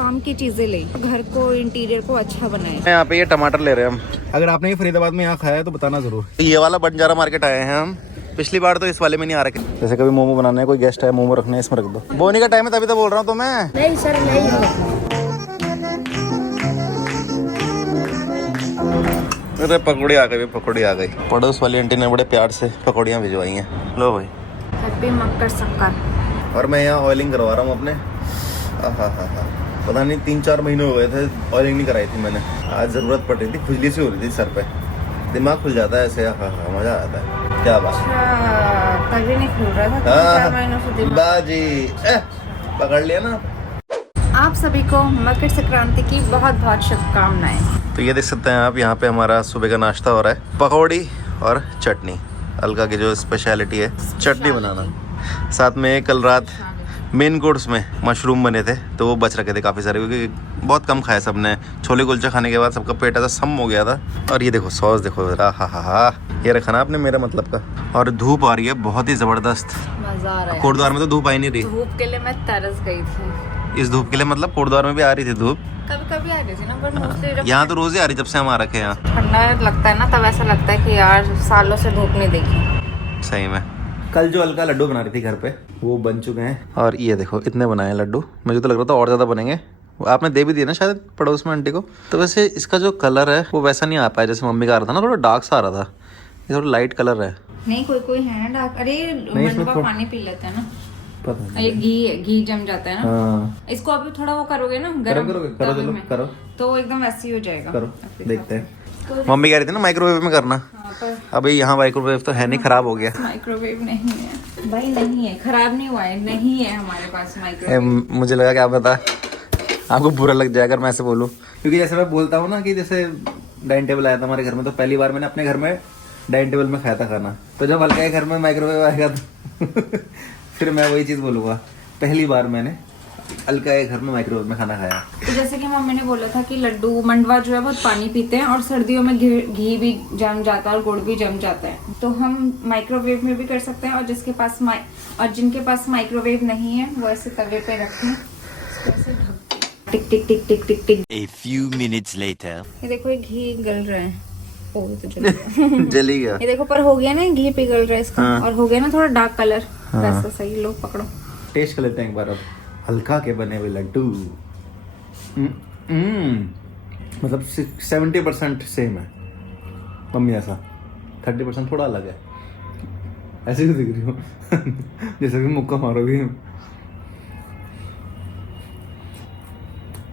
काम की चीजें ले, घर को इंटीरियर को अच्छा बनाए। यहाँ पे ये टमाटर ले रहे हैं हम। अगर आपने ये फरीदाबाद में यहाँ खाया है तो बताना जरूर। ये वाला बंजारा मार्केट आए हैं हम, पिछली बार तो इस वाले में नहीं आ रखे। जैसे कभी मोमो बनाने कोई गेस्ट है, मोमो रखने इसमें रख दो। बोने का टाइम है तभी तो बोल रहा हूँ तो मैं। नहीं सर नहीं। अरे पकौड़ी आ गई, पकौड़ी आ गई। पड़ोस वाली आंटी ने बड़े प्यार से पकौड़ियाँ भिजवाई हैं। लो भाई। हैप्पी मकर संक्रांति। और मैं यहाँ ऑयलिंग करवा रहा हूँ अपने। हाँ, पता नहीं 3-4 महीने हो गए थे ऑयलिंग नहीं कराई थी मैंने। आज ज़रूरत पड़ रही थी, खुजली सी हो रही थी सर पे, दिमाग खुल जाता है ऐसे। हाँ, मज़ा आता है। क्या बात। तभी नहीं खुल रहा था 3-4 महीनों से बाजी पकड़ लिया ना। आप सभी को मकर संक्रांति की बहुत बहुत शुभकामनाएं। तो ये देख सकते हैं आप, यहाँ पे हमारा सुबह का नाश्ता हो रहा है, पकौड़ी और चटनी। अलका की जो स्पेशलिटी है चटनी बनाना। साथ में कल रात मेन कोर्स में मशरूम बने थे तो वो बच रखे थे काफ़ी सारे, क्योंकि बहुत कम खाया सबने। छोले कुलचा खाने के बाद सबका पेट ऐसा सम हो गया था। और ये देखो सॉस देखो, हा, ये रखा ना आपने मेरे मतलब का। और धूप आ रही है बहुत ही ज़बरदस्त, मजा आ रहा है। कोटद्वार में तो धूप आई नहीं रही। धूप के लिए मैं तरस गई थी। इस धूप के लिए मतलब कोटद्वार में भी आ रही थी धूप, कभी आ रही थी ना, पर मोस्टली यहाँ तो रोज ही आ रही जब से हम आ रखे हैं यहाँ। ठंडा लगता है ना, तब ऐसा लगता है कि यार सालों से धूप नहीं देखी। सही में। कल जो अलका लड्डू बना रही थी घर पे वो बन चुके हैं। और ये देखो इतने बनाए लड्डू, मुझे तो लग रहा था और ज़्यादा बनेंगे। आपने दे भी दिया ना शायद पड़ोस में आंटी को। तो वैसे इसका जो कलर है वो वैसा नहीं आ पाया जैसे मम्मी का आ रहा था ना, थोड़ा डार्क सा आ रहा था। ये थोड़ा लाइट कलर है। नहीं कोई है ना डार्क। अरे मंडवा पानी पी लेते हैं ना, पता नहीं। ये घी जम जाता है ना। हाँ। इसको अभी थोड़ा वो करोगे ना गरम करो तो एकदम वैसे ही हो जाएगा। करो देखते हैं। मम्मी कह रही थी ना माइक्रोवेव में करना। अभी यहाँ माइक्रोवेव तो है नहीं, खराब हो गया। माइक्रोवेव नहीं है भाई, नहीं है, खराब नहीं हुआ है, नहीं है हमारे पास माइक्रोवेव। मुझे लगा क्या पता आपको बुरा लग जाएगा अगर मैं ऐसे बोलूँ, क्योंकि जैसे मैं बोलता हूँ ना कि जैसे डाइनिंग टेबल आया था हमारे घर में तो पहली बार मैंने अपने घर में डाइनिंग टेबल में खाया था खाना। तो जब हल्का के घर में माइक्रोवेव आएगा तो फिर मैं वही चीज़ बोलूँगा, पहली बार मैंने अलका के घर में माइक्रोवेव में खाना खाया। तो जैसे कि मम्मी ने बोला था कि लड्डू मंडवा जो है बहुत पानी पीते हैं और सर्दियों में घी भी जम जाता है और गुड़ भी जम जाता है। तो हम माइक्रोवेव में भी कर सकते हैं, और जिनके पास माइक्रोवेव नहीं है वो ऐसे तवे पे रखें, टिक टिक टिक टिक टिक टिक। A few minutes later. ये देखो ये घी गल रहा है। ओ तो जल गया। जली गया। ये देखो पर हो गया ना, घी पिघल रहा है इसका। हाँ। और हो गया ना थोड़ा डार्क कलर। हाँ। वैसा सही, लो पकड़ो टेस्ट कर लेते हैं एक बार अब हल्का के बने हुए लड्डू। मतलब 70% सेम है मम्मी ऐसा, 30% थोड़ा अलग है। ऐसे ही दिख रही हो जैसे कि मुक्का मारोगी।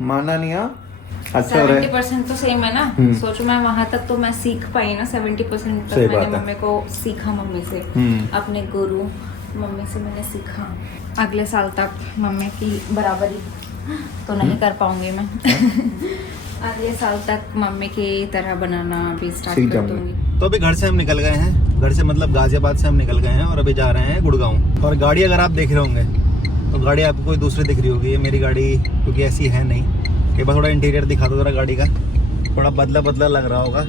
माना नहीं आ अच्छा 70% तो सेम है ना। सोचो मैं वहां तक तो मैं सीख पाई ना, 70% तक मैंने मम्मी को सीखा, मम्मी से, अपने गुरु मम्मी से मैंने सीखा। अगले साल तक मम्मी की बराबरी तो नहीं कर पाऊंगी मैं। अगले साल तक मम्मी की तरह बनाना भी स्टार्ट कर दूंगी। तो अभी घर से हम निकल गए हैं, घर से मतलब गाजियाबाद से हम निकल गए हैं और अभी जा रहे हैं गुड़गांव। और गाड़ी अगर आप देख रहे होंगे तो गाड़ी आपको कोई दूसरी दिख रही होगी, ये मेरी गाड़ी क्योंकि ऐसी है नहीं। एक बार थोड़ा इंटीरियर दिखा दो जरा गाड़ी का, थोड़ा बदला लग रहा होगा।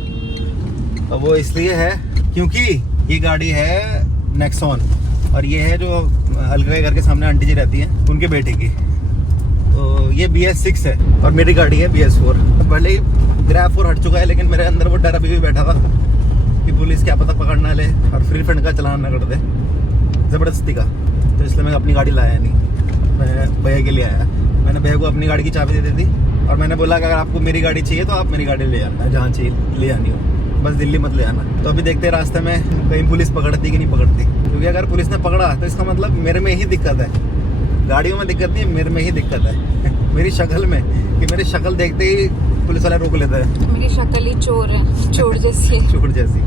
तो वो इसलिए है क्योंकि ये गाड़ी है नेक्सॉन, और ये है जो अलका के घर के सामने आंटी जी रहती हैं उनके बेटे की। तो ये BS6 है और मेरी गाड़ी है BS4। भले ही ग्रैब 4 हट चुका है लेकिन मेरे अंदर वो डर अभी भी बैठा था कि पुलिस क्या पता पकड़ ना ले और फ्री फंड का चलान ना कर दे ज़बरदस्ती का। तो इसलिए मैं अपनी गाड़ी लाया नहीं, मैं भैया के लिए आया। मैंने भैया को अपनी गाड़ी की चाबी दे दी और मैंने बोला कि अगर आपको मेरी गाड़ी चाहिए तो आप मेरी गाड़ी ले आना, जहाँ चाहिए ले आनी हो, बस दिल्ली मत ले आना। तो अभी देखते हैं रास्ते में कहीं पुलिस पकड़ती कि नहीं पकड़ती, क्योंकि अगर पुलिस ने पकड़ा तो इसका मतलब मेरे में ही दिक्कत है। गाड़ियों में दिक्कत नहीं है, मेरे में ही दिक्कत है मेरी शक्ल में, कि मेरी शक्ल देखते ही पुलिस वाले रोक लेता है। मेरी शक्ल ही चोर है, चोर जैसी चोर जैसी।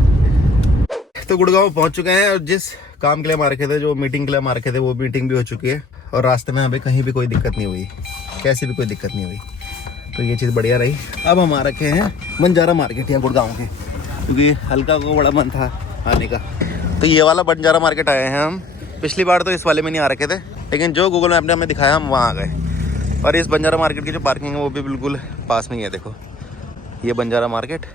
तो गुड़गांव पहुंच चुके हैं और जिस काम के लिए मार रखे थे, जो मीटिंग के लिए मार रखे थे, वो मीटिंग भी हो चुकी है और रास्ते में अभी कहीं भी कोई दिक्कत नहीं हुई, कैसी भी कोई दिक्कत नहीं हुई। तो ये चीज़ बढ़िया रही। अब हम आ रखे हैं बंजारा मार्केट यहाँ गुड़गांव के, क्योंकि हल्का को बड़ा मन था आने का। तो ये वाला बंजारा मार्केट आए हैं हम। पिछली बार तो इस वाले में नहीं आ रखे थे, लेकिन जो गूगल मैप ने हमें दिखाया हम वहाँ आ गए। और इस बंजारा मार्केट की जो पार्किंग है वो भी बिल्कुल पास में ही है। देखो ये बंजारा मार्केट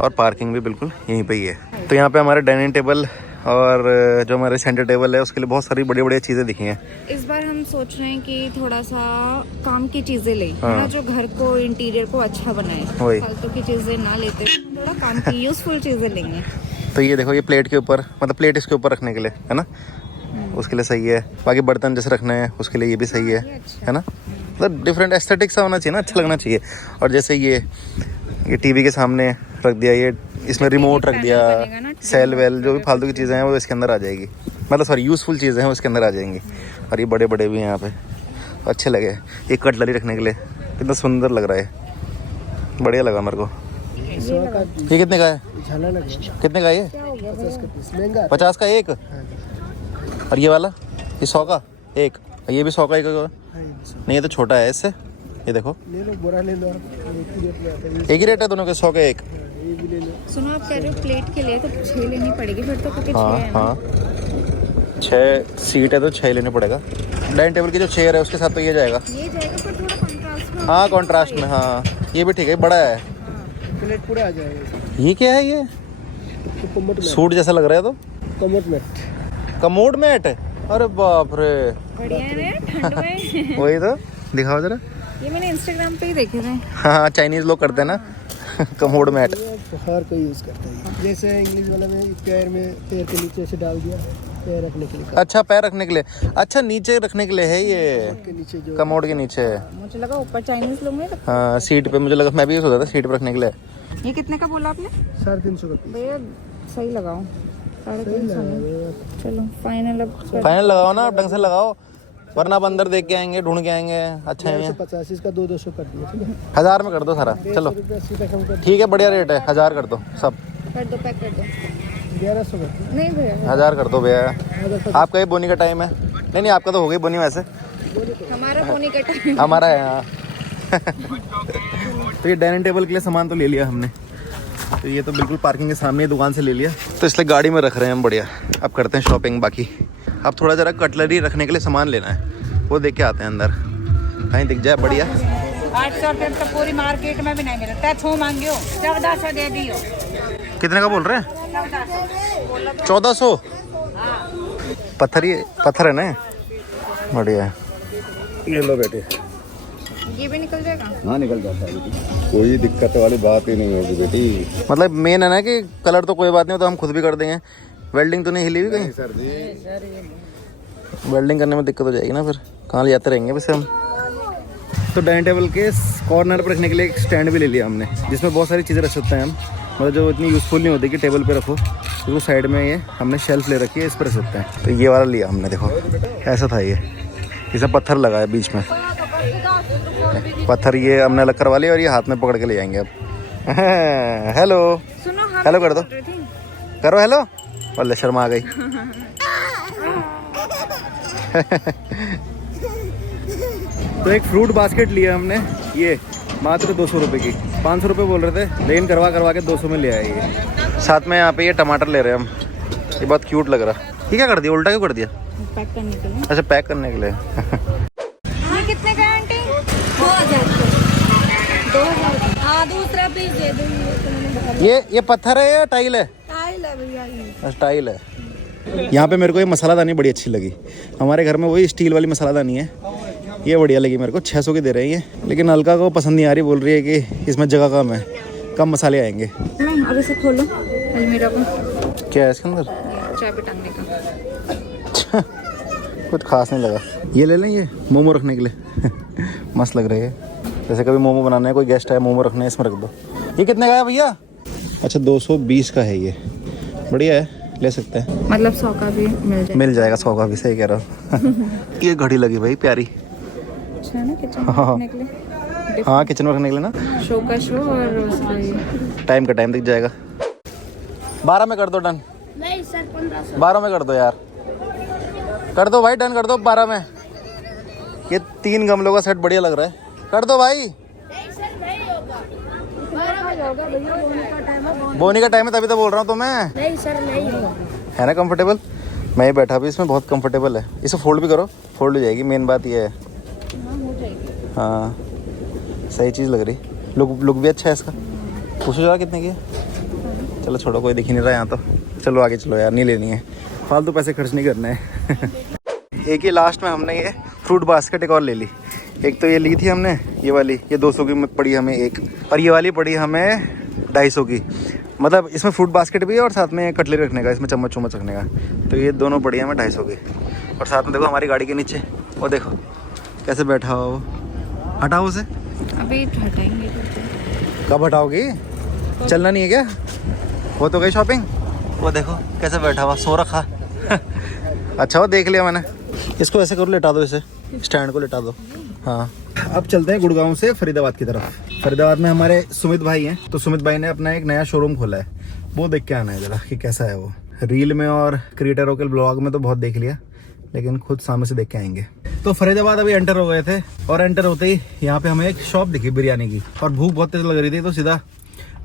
और पार्किंग भी बिल्कुल यहीं पे ही है। तो यहाँ पे हमारे डाइनिंग टेबल और जो हमारे सेंटर टेबल है उसके लिए बहुत सारी बड़ी बड़ी चीज़ें दिखी हैं। इस बार हम सोच रहे हैं कि थोड़ा सा काम की चीजें लें, हाँ। ना जो घर को इंटीरियर को अच्छा बनाए, वही। फालतू की चीजें ना लेते हुए थोड़ा काम की यूजफुल चीजें लेंगे। तो ये देखो, ये प्लेट के ऊपर, मतलब प्लेट इसके ऊपर रखने के लिए है ना, उसके लिए सही है। बाकी बर्तन जैसे रखने हैं उसके लिए ये भी सही है ना। मतलब डिफरेंट एस्थेटिक सा होना चाहिए ना, अच्छा लगना चाहिए। और जैसे ये टीवी के सामने रख दिया, ये इसमें रिमोट रख दिया, सेल वेल जो भी फालतू की चीज़ें हैं वो इसके अंदर आ जाएगी, मतलब सॉरी यूज़फुल चीज़ें हैं वो इसके अंदर आ जाएंगी। और ये बड़े बड़े भी हैं यहाँ पे, अच्छे लगे। ये कटलरी रखने के लिए कितना सुंदर लग रहा है, बढ़िया लगा मेरे को। ये कितने का है? कितने का है ये? 50 का एक। और ये वाला ये 100 का एक, ये भी 100 का एक होगा? नहीं ये तो छोटा है इससे, ये देखो ले लो, बोरा ले लो, एक ही रेट है दोनों के, 100 का एक। सुनो, आप कह रहे हो प्लेट के लिए तो 6 लेनी पड़ेगी फिर तो, क्योंकि 6 हाँ है ना। हाँ 6 सीट है तो 6 लेने पड़ेगा। डाइनिंग टेबल की जो चेयर है उसके साथ तो ये जाएगा। ये जाएगा पर थोड़ा कंट्रास्ट में। हाँ कॉन्ट्रास्ट में, हाँ ये भी ठीक है, बड़ा है। प्लेट पूरा आ जाएगा। ये क्या है? ये तो कमोड सूट जैसा लग रहा है। तो कमोड में कमोड मैट, अरे बाप रे, बढ़िया है ना ठंड में। वही तो, दिखाओ जरा। ये मैंने इंस्टाग्राम पे ही देखे थे। हाँ चाइनीज लोग करते हैं ना कमोड मैट। हर कोई यूज़ करता है। जैसे इंग्लिश वाला में पैर के नीचे से डाल दिया, पैर रखने के लिए। अच्छा पैर रखने के लिए, अच्छा नीचे रखने के लिए है ये, के नीचे जो कमोड के नीचे है। मुझे लगा ऊपर चाइनीज लोग में। हाँ सीट पे, मुझे लगा, मैं भी ये सोचा था सीट पे रखने के लिए। ये कितने का बोला आपने? 350 का पीस। भैया सही लगाओ, 350 में। चलो फाइनल अब फाइनल लगाओ ना, आप ढंग से लगाओ, वरना आप अंदर देख के आएंगे, ढूंढ के आएंगे। अच्छा है 150 इसका 200 कर दिया, ठीक है। 1000 में कर दो सारा। चलो सीधा कम कर ठीक है, बढ़िया रेट है, 1000 कर दो सब। कर दो, पैक कर दो। 1100 कर दिया। नहीं भैया 1000 कर दो भैया। आपका ये बोनी का टाइम है? नहीं नहीं आपका तो हो गई बोनी वैसे, हमारा होने का टाइम। हमारा है हाँ। तो ये डाइनिंग टेबल के लिए सामान तो ले लिया हमने, तो ये तो बिल्कुल पार्किंग के सामने दुकान से ले लिया, तो इसलिए गाड़ी में रख रहे हैं हम। बढ़िया, अब करते हैं शॉपिंग। बाकी अब थोड़ा जरा कटलरी रखने के लिए सामान लेना है, वो देख के आते हैं अंदर, कहीं दिख जाए बढ़िया। 800 रुपये तो पूरी मार्केट में भी नहीं मिलता। छू मांगियो 1400 दे दियो। कितने का बोल रहे हैं? 1400। पत्थर, ये पत्थर है ना, बढ़िया है। ये लो बेटे, ये भी निकल जाएगा। हाँ निकल जाता है बेटी, कोई दिक्कत वाली बात ही नहीं होगी बेटी। मतलब मेन है ना कि कलर तो कोई बात नहीं हो, तो हम खुद भी कर देंगे। वेल्डिंग तो नहीं हिली हुई कहीं? सर जी वेल्डिंग करने में दिक्कत हो जाएगी ना, फिर कहाँ ले जाते रहेंगे वैसे हम। तो डाइनिंग टेबल के कॉर्नर पर रखने के लिए एक स्टैंड भी ले लिया हमने, जिसमें बहुत सारी चीज़ें रख सकते हैं हम, मतलब जो इतनी यूज़फुल नहीं होती कि टेबल पे रखो, तो वो साइड में ये हमने शेल्फ ले रखी है, इस पर रख सकते हैं। तो ये वाला लिया हमने, देखो ऐसा था ये, इसमें पत्थर लगा है बीच में, पत्थर ये हमने अलग करवा लिया और ये हाथ में पकड़ के ले जाएंगे अब। हेलो सुनो, हम हेलो कर दो, बोल रही थी। करो हेलो। और शर्मा आ गई। तो एक फ्रूट बास्केट लिया हमने, ये मात्र 200 रुपये की, 500 रुपये बोल रहे थे, लेकिन करवा के 200 में ले आए ये। साथ में यहाँ पे ये टमाटर ले रहे हैं हम, ये बहुत क्यूट लग रहा। ये क्या कर दिया, उल्टा क्यों कर दिया? पैक करने के लिए। अच्छा पैक करने के लिए। ये कितने का है आंटी? 2000। हाँ दूसरा पीस दे दूँगी। ये पत्थर है या टाइल है? टाइल है भैया ये। अच्छा टाइल है। यहाँ पे मेरे को ये मसालादानी बड़ी अच्छी लगी, हमारे घर में वही स्टील वाली मसालादानी है, ये बढ़िया लगी मेरे को। 600 की दे रहे हैं ये, लेकिन अलका को पसंद नहीं आ रही, बोल रही है कि इसमें जगह कम है, कम मसाले आएंगे। मैं अब इसे खोलो अलमीरा को। क्या है इसके अंदर? चाबी टांगने का। कुछ खास नहीं लगा। ये ले लें, ये मोमो रखने के लिए मस्त लग रही है, जैसे कभी मोमो बनाना है, कोई गेस्ट आए मोमो रखने है, इसमें रख दो। ये कितने का है भैया? अच्छा 220 का है ये, बढ़िया है, ले सकते हैं। मतलब 100 का भी मिल जाएगा 100 का भी, सही कह रहा हूँ। ये घड़ी लगी भाई प्यारी। अच्छा है ना किचन में रखने के लिए। हाँ किचन में रखने के लिए ना, शो का शो और उसका ये। टाइम का टाइम दिख जाएगा। 12 में कर दो डन। नहीं सर 1500। 12 में कर दो यार, कर दो भाई, डन कर दो 12 में। ये 3 गमलों का सेट बढ़िया लग रहा है, कर दो भाई। नहीं सर नहीं होगा, 12 में होगा भैया, बोने का टाइम है। बोनी का टाइम है तभी तो बोल रहा हूँ तो मैं। नहीं सर नहीं होगा। है ना कंफर्टेबल, मैं ही बैठा भी इसमें, बहुत कंफर्टेबल है। इसे फोल्ड भी करो, फोल्ड हो जाएगी, मेन बात ये है। हाँ सही चीज़ लग रही, लुक भी अच्छा है इसका। पूछो जरा कितने की है? चलो छोड़ो, कोई दिख ही नहीं रहा यहाँ तो। चलो आगे चलो यार, नहीं लेनी है, फालतू पैसे खर्च नहीं करने हैं। एक ही लास्ट में हमने ये फ्रूट बास्केट एक और ले ली। एक तो ये ली थी हमने, ये वाली, ये 200 की पड़ी हमें एक, और ये वाली पड़ी हमें 250 की। मतलब इसमें फ्रूट बास्केट भी है और साथ में कटलरी रखने का, इसमें चम्मच चम्मच रखने का। तो ये दोनों पड़ी हमें 250 की। और साथ में देखो हमारी गाड़ी के नीचे वो देखो कैसे बैठा हुआ वो, हटाओ उसे। अभी हटाएंगे। कब हटाओगी? चलना नहीं है क्या? वो तो गई शॉपिंग। वो देखो कैसे बैठा हुआ, सो रखा। अच्छा वो देख लिया मैंने। इसको ऐसे करो, लेटा दो इसे, स्टैंड को लेटा दो। हाँ, अब चलते हैं गुड़गांव से फरीदाबाद की तरफ। फरीदाबाद में हमारे सुमित भाई हैं, तो सुमित भाई ने अपना एक नया शोरूम खोला है, वो देख के आना है जरा कि कैसा है वो। रील में और क्रिएटरों के ब्लॉग में तो बहुत देख लिया, लेकिन खुद सामने से देख के आएंगे। तो फरीदाबाद अभी एंटर हो गए थे, और एंटर होते ही यहाँ पे हमें एक शॉप दिखी बिरयानी की, और भूख बहुत तेज लग रही थी, तो सीधा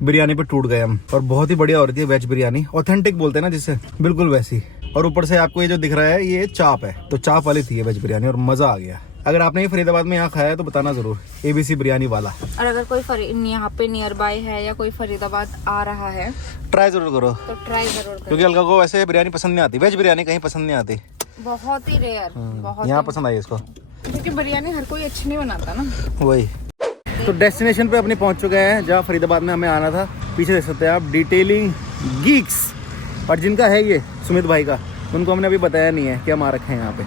बिरयानी पे टूट गए हम। और बहुत ही बढ़िया हो रही थी वेज बिरयानी, ऑथेंटिक बोलते हैं ना जिससे, बिल्कुल वैसी। और ऊपर से आपको ये जो दिख रहा है ये चाप है, तो चाप वाली थी ये वेज बिरयानी, और मजा आ गया। अगर आपने ये फरीदाबाद में यहाँ खाया है तो बताना जरूर, ABC बिरयानी वाला। और अगर कोई यहाँ पे नियर बाय है या कोई फरीदाबाद आ रहा है, ट्राई जरूर करो, तो ट्राई जरूर करो। क्योंकि अलका को वैसे बिरयानी पसंद नहीं आती, वेज बिरयानी कहीं पसंद नहीं आती, बहुत ही रेयर, बहुत यहाँ पसंद आई इसको, क्योंकि बिरयानी हर कोई अच्छी नहीं बनाता ना। वही। तो डेस्टिनेशन पे अपनी पहुंच चुके हैं जहाँ फरीदाबाद में हमें आना था। पीछे देख सकते हैं आप, डिटेलिंग गीक्स, और जिनका है ये सुमित भाई का, उनको हमने अभी बताया नहीं है कि हम आ रखे हैं यहाँ पे।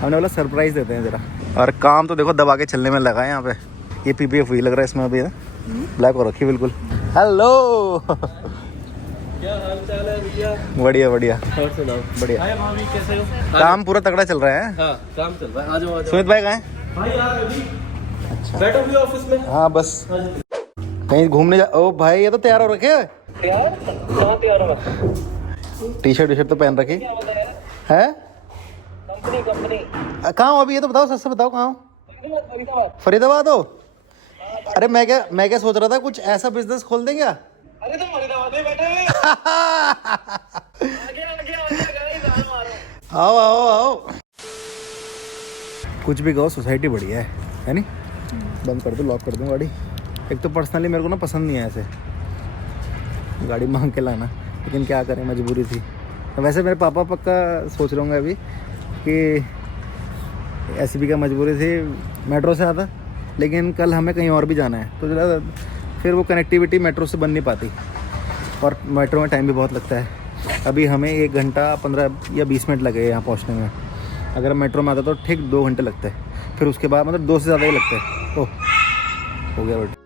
हमने बोला सरप्राइज देते हैं जरा। और काम तो देखो दबा के चलने में लगा है यहाँ पे। ये PPF हुई लग रहा है इसमें अभी, ब्लैक हो रखी बिल्कुल। हेलो, क्या हाल चाल है भैया? बढ़िया बढ़िया, और सुनाओ। बढ़िया। हाय मामी, कैसे हो? काम पूरा तगड़ा चल रहा है। हाँ, काम चल रहा है। आ जाओ, आ जाओ। सुमित भाई कहाँ हैं? भाई यार अभी बैठो भी ऑफिस में। हाँ बस कहीं घूमने जा। ओ भाई ये तो तैयार हो रखे है। कहाँ तैयार हो? टी-शर्ट तो पहन रखी है। कंपनी कहाँ हो अभी, ये तो बताओ, सच से बताओ कहाँ हो? फरीदाबाद हो? अरे मैं क्या सोच रहा था, कुछ ऐसा बिजनेस खोल दें क्या? अरे तो फरीदाबाद में बैठे हुए। आओ आओ आओ। कुछ भी कहो, सोसाइटी बढ़िया है नहीं? बंद कर दो, लॉक कर दूँ गाड़ी। एक तो पर्सनली मेरे को ना पसंद नहीं है ऐसे गाड़ी मांग के लाना, लेकिन क्या करें, मजबूरी थी। वैसे मेरे पापा पक्का सोच रहे होंगे अभी कि SB का मजबूरी थी, मेट्रो से आता, लेकिन कल हमें कहीं और भी जाना है, तो ज़रा फिर वो कनेक्टिविटी मेट्रो से बन नहीं पाती, और मेट्रो में टाइम भी बहुत लगता है। अभी हमें 1 घंटा 15 या 20 मिनट लगे यहाँ पहुँचने में। अगर मेट्रो में आता तो ठीक 2 घंटे लगते हैं, फिर उसके बाद मतलब 2 से ज़्यादा ही लगते हैं। ओह हो गया बेटा।